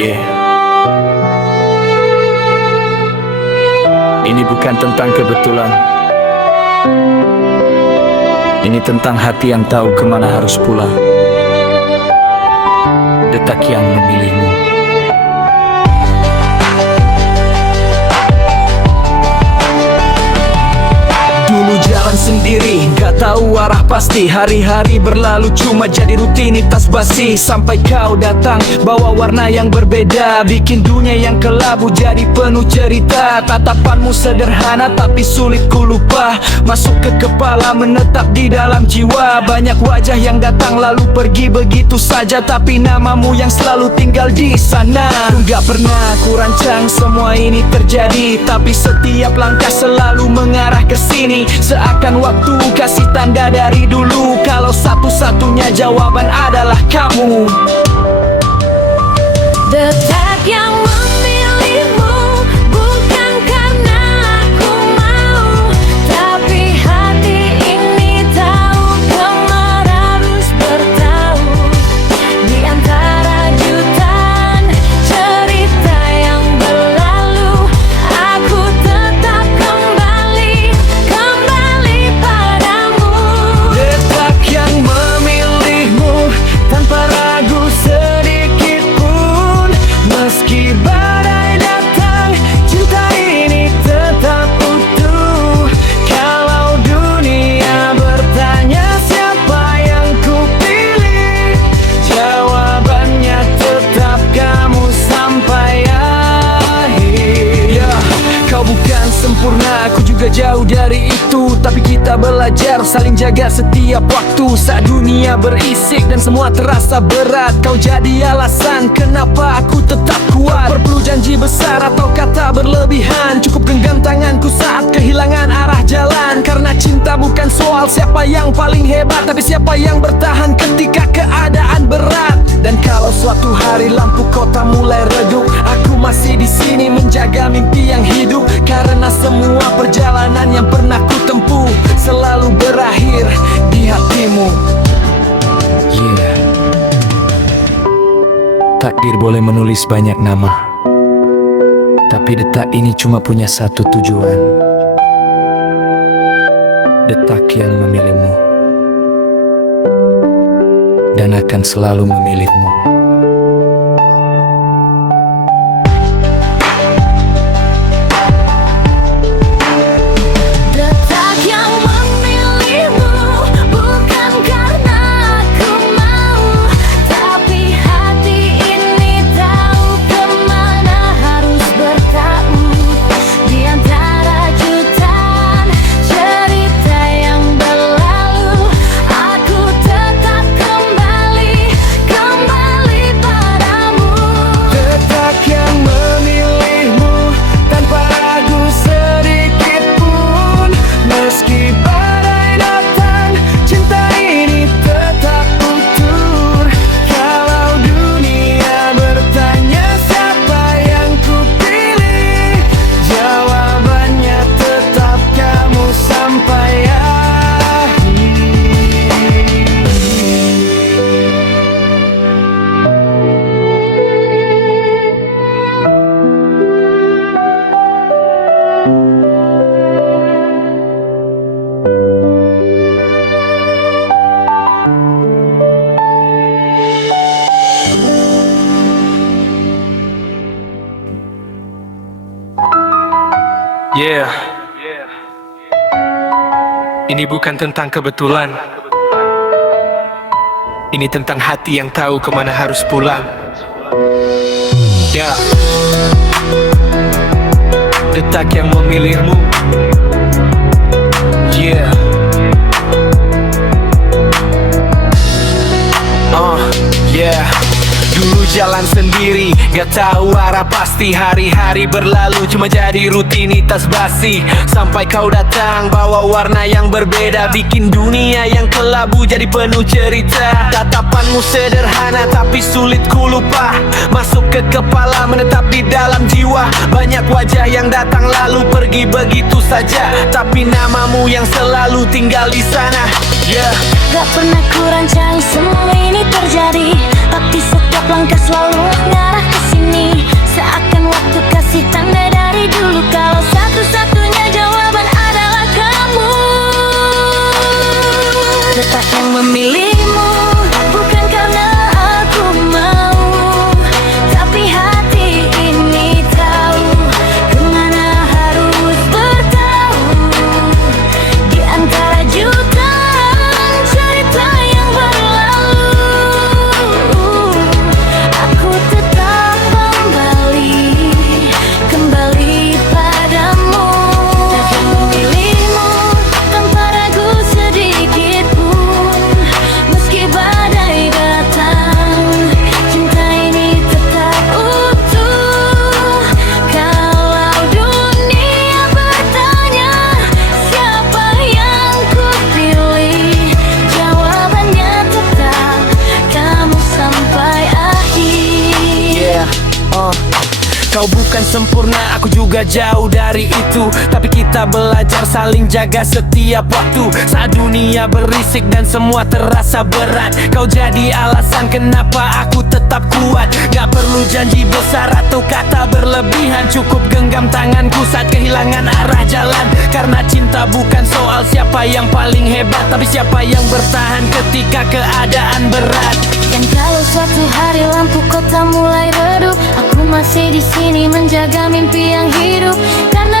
Yeah. Ini bukan tentang kebetulan. Ini tentang hati yang tahu kemana harus pulang. Detak yang memilihmu. Dulu jalan sendiri, gak tahu arah pasti. Hari-hari berlalu cuma jadi rutinitas basi. Sampai kau datang, bawa warna yang berbeda, bikin dunia yang kelabu jadi penuh cerita. Tatapanmu sederhana tapi sulit ku lupa, masuk ke kepala, menetap di dalam jiwa. Banyak wajah yang datang lalu pergi begitu saja, tapi namamu yang selalu tinggal di sana. Gak pernah ku rancang semua ini terjadi, tapi setiap langkah selalu mengarah ke sini. Seakan waktu kasih tanda dari dulu, kalau satu-satunya jawaban adalah kamu. Detak yang memilihmu bukan karena aku mau, tapi hati ini tahu kemana harus bertahu. Di antara jutaan cerita yang berlalu, aku tetap kembali padamu. Detak yang memilihmu tanpa ragu sedikit pun. Meski badai datang, cinta ini tetap utuh. Kalau dunia bertanya siapa yang ku pilih, jawabannya tetap kamu sampai akhir. Kau bukan sempurna, aku juga jauh dari itu, tapi kita belajar saling jaga setiap waktu. Saat dunia berisik dan semua terasa berat, kau jadi alasan kenapa aku tetap kuat. Perlu janji besar atau kata berlebihan, cukup genggam tanganku saat kehilangan arah jalan. Karena cinta bukan soal siapa yang paling hebat, tapi siapa yang bertahan ketika keadaan berat. Dan kalau suatu hari lampu kota mulai redup, aku masih di sini menjaga mimpi yang hidup. Karena semua perjalanan yang pernah ku tempuh selalu berakhir di hatimu. Yeah. Takdir boleh menulis banyak nama, tapi detak ini cuma punya satu tujuan. Detak yang memilihmu dan akan selalu memilihmu. Detak yang memilihmu bukan karena aku mau, tapi hati ini tahu kemana harus bertahu. Di antara jutaan cerita yang berlalu, aku tetap kembali padamu. Detak yang memilihmu tanpa ragu sedikit pun. Meski badai datang, cinta ini tetap utuh. Kalau dunia bertanya siapa yang ku pilih, jawabannya tetap kamu sampai akhir. Yeah. Ini bukan tentang kebetulan. Ini tentang hati yang tahu kemana harus pulang. Yeah. Detak yang memilihmu. Yeah. Yeah. Dulu jalan sendiri, gak tahu arah pasti. Hari-hari berlalu cuma jadi rutinitas basi. Sampai kau datang bawa warna yang berbeda, bikin dunia yang kelabu jadi penuh cerita. Tatapanmu sederhana tapi sulit ku lupa, masuk ke kepala, menetap di dalam jiwa. Banyak wajah yang datang lalu pergi begitu saja, tapi namamu yang selalu tinggal di sana. Yeah. Gak pernah ku rancang semua ini terjadi, tapi setiap langkah selalu mengarah ke sini. Kau bukan sempurna, aku juga jauh dari itu. Tapi kita belajar saling jaga setiap waktu. Saat dunia berisik dan semua terasa berat, kau jadi alasan kenapa aku tetap kuat. Gak perlu janji besar atau kata berlebihan, cukup genggam tanganku saat kehilangan arah jalan. Karena cinta bukan soal siapa yang paling hebat, tapi siapa yang bertahan ketika keadaan berat. Dan kalau suatu hari lampu kota mulai redup, aku masih di sini menjaga mimpi yang hidup. Karena